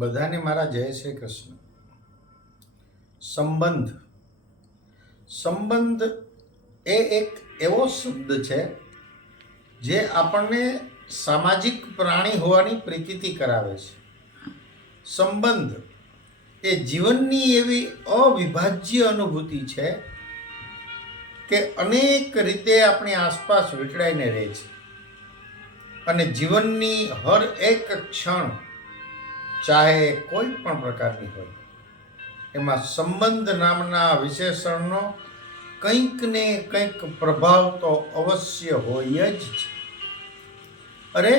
બધાને મારા જય શ્રી કૃષ્ણ. સંબંધ સંબંધ એ એક એવો શબ્દ છે જે આપણને સામાજિક પ્રાણી હોવાની પ્રતીતિ કરાવે છે. સંબંધ એ જીવનની એવી અવિભાજ્ય અનુભૂતિ છે કે અનેક રીતે આપણી આસપાસ વીંટળાઈને રહે છે અને જીવનની હર એક ક્ષણ, ચાહે કોઈ પણ પ્રકારની હોય, એમાં સંબંધ નામના વિશેષણનો કંઈક ને કંઈક પ્રભાવ તો અવશ્ય હોય જ છે. અરે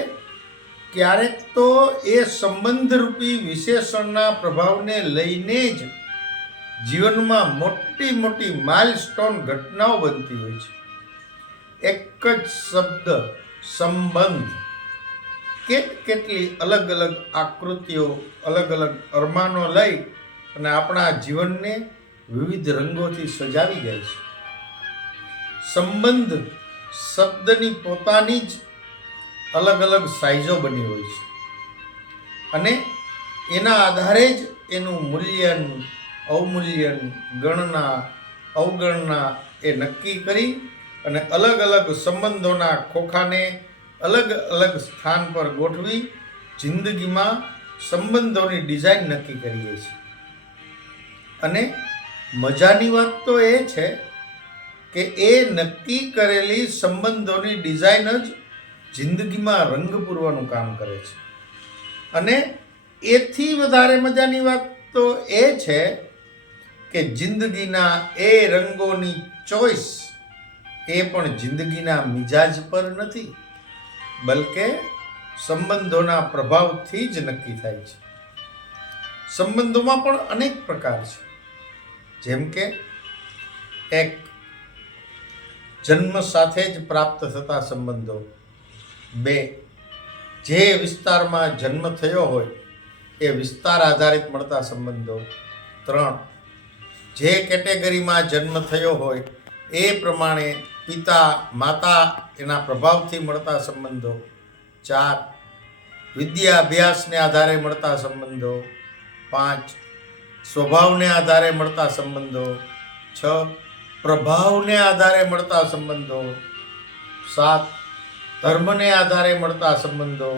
ક્યારેક તો એ સંબંધરૂપી વિશેષણના પ્રભાવને લઈને જ જીવનમાં મોટી મોટી માઇલસ્ટોન ઘટનાઓ બનતી હોય છે. એક જ શબ્દ સંબંધ કેટલી અલગ અલગ આકૃતિઓ, અલગ અલગ અરમાનો લઈ અને આપણા જીવનને વિવિધ રંગોથી સજાવી જાય છે. સંબંધ શબ્દની પોતાની જ અલગ અલગ સાઇઝો બની હોય છે અને એના આધારે જ એનું મૂલ્યન, અવમૂલ્યન, ગણના, અવગણના એ નક્કી કરી અને અલગ અલગ સંબંધોના ખોખાને અલગ અલગ સ્થાન પર ગોઠવી જિંદગીમાં સંબંધોની ડિઝાઇન નક્કી કરીએ છીએ. અને મજાની વાત તો એ છે કે એ નક્કી કરેલી સંબંધોની ડિઝાઇન જ જિંદગીમાં રંગ પૂરવાનું કામ કરે છે. અને એથી વધારે મજાની વાત તો એ છે કે જિંદગીના એ રંગોની ચોઈસ એ પણ જિંદગીના મિજાજ પર નથી, બલકે સંબંધોના પ્રભાવથી જ નક્કી થાય છે. સંબંધોમાં પણ અનેક પ્રકાર છે, જેમ કે એક જન્મ સાથે જ પ્રાપ્ત થતા સંબંધો, 2 જે વિસ્તારમાં જન્મ થયો હોય એ વિસ્તાર આધારિત મળતા સંબંધો, 3 જે કેટેગરીમાં જન્મ થયો હોય એ પ્રમાણે પિતા માતા એના પ્રભાવથી મળતા સંબંધો, 4 વિદ્યા અભ્યાસને આધારે મળતા સંબંધો, 5 સ્વભાવને આધારે મળતા સંબંધો, 6 પ્રભાવને આધારે મળતા સંબંધો, 7 ધર્મને આધારે મળતા સંબંધો,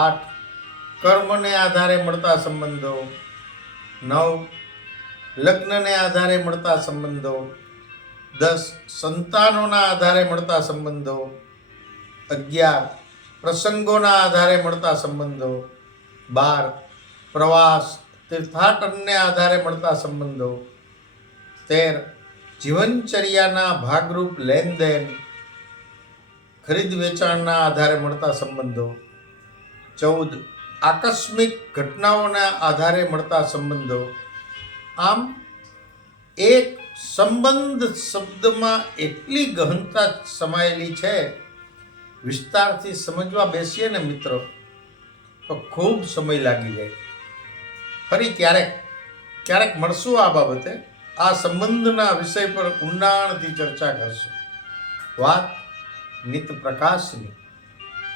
8 કર્મને આધારે મળતા સંબંધો, 9 લગ્નને આધારે મળતા સંબંધો, 10 સંતાનોના આધારે મળતા સંબંધો, 11 પ્રસંગોના આધારે મળતા સંબંધો, 12 પ્રવાસ તીર્થાટનને આધારે મળતા સંબંધો, 13 જીવનચર્યાના ભાગરૂપ લેનદેન ખરીદ વેચાણના આધારે મળતા સંબંધો, 14 આકસ્મિક ઘટનાઓના આધારે મળતા સંબંધો. આમ એક સંબંધ શબ્દમાં એટલી ગહનતા સમાયેલી છે, વિસ્તારથી સમજવા બેસીએ ને મિત્રો તો ખૂબ સમય લાગી જાય. ફરી ક્યારેક મળશું આ બાબતે, આ સંબંધના વિષય પર ઊંડાણથી ચર્ચા કરશું. વાત નિત પ્રકાશની.